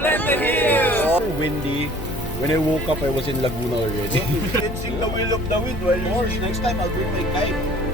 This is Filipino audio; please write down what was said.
Climb the hill! Windy. When I woke up, I was in Laguna already. Sensing the will of the wind while horse. Next time I'll bring my kite.